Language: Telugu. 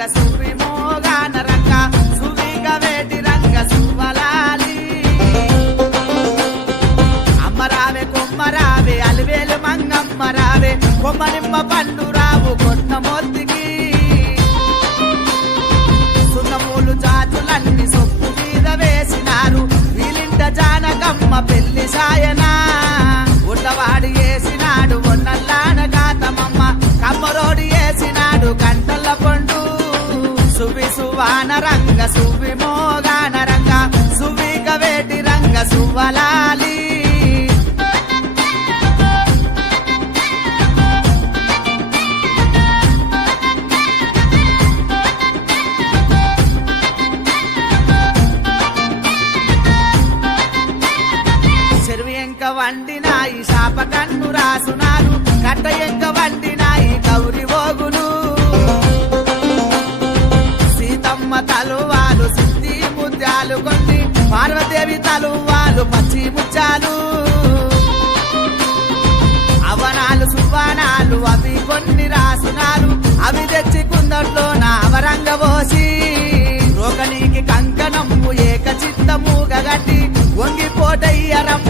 రంగ సువి మోగాన రంగ సువిగ వేటి రంగ సువలాలి అమ్మరావే కొమ్మరావే అలివేలు మంగమ్మరావే కొమ్మనిమ్మ పండు రావు కొట్ట మొత్తికి సున్నమూలు జాతులన్నీ సొప్పు మీద వేసినారు వీలింట జానకమ్మ పెళ్లి సాయనా ఉండవాడి వేసినాడు ఒన్నల్లాన గాతమమ్మ కమ్మరోడి వేసినాడు కంటల్ల పండు సువి సువాన రంగ సువి మోగాన రంగ సువిగ వేటి రంగ సువలాలి చెరువు ఎంక వండినాయి శాప కన్ను రాసునారు కట్ట ఎంక వండినాయి గౌరి ఓగులు సీతమ్మ తలువాలు సిద్ధి ముత్యాలు కొన్ని పార్వదేవి తలువాలు పచ్చి ముత్యాలు అవనాలు సువానాలు అవి కొన్ని రాసునారు అవి తెచ్చి కుందట్లో నావరంగ పోసి రోకనీకి కంకణము ఏక చిత్తముగ గట్టి వంగిపోటయ్యరమ్మ